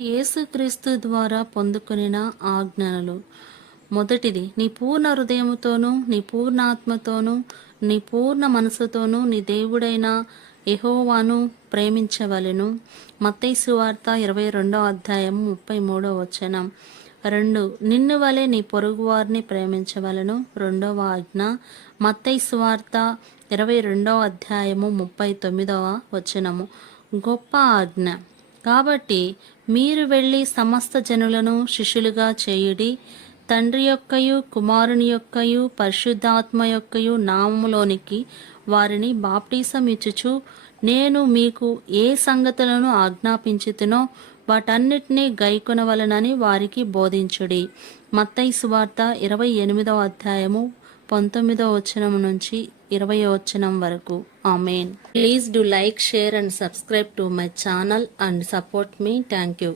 యేసుక్రీస్తు ద్వారా పొందుకునిన ఆజ్ఞలు. మొదటిది నీ పూర్ణ హృదయముతోనూ నీ పూర్ణ ఆత్మతోనూ నీ పూర్ణ మనసుతోనూ నీ దేవుడైన ఎహోవాను ప్రేమించవలెను. మత్తైసు సువార్త ఇరవై రెండో అధ్యాయం ముప్పై మూడో వచనం. రెండు నిన్ను వలె నీ పొరుగువారిని ప్రేమించవలను. రెండవ ఆజ్ఞ మత్తయి సువార్త ఇరవై రెండవ అధ్యాయము ముప్పై తొమ్మిదవ వచనము. గొప్ప ఆజ్ఞ. కాబట్టి మీరు వెళ్ళి సమస్త జనులను శిష్యులుగా చేయుడి. తండ్రి యొక్కయు కుమారుని యొక్కయు పరిశుద్ధాత్మ యొక్కయు నామములోనికి వారిని బాప్టీసం ఇచ్చుచు నేను మీకు ఏ సంగతులను ఆజ్ఞాపించుతునో వాటన్నిటినీ గైకొనవలనని వారికి బోధించుడి. మత్తయి సువార్త ఇరవై ఎనిమిదవ అధ్యాయము పంతొమ్మిదవ వచనం నుంచి ఇరవై వచనం వరకు. Amen. Please do like share and subscribe to my channel and support me. Thank you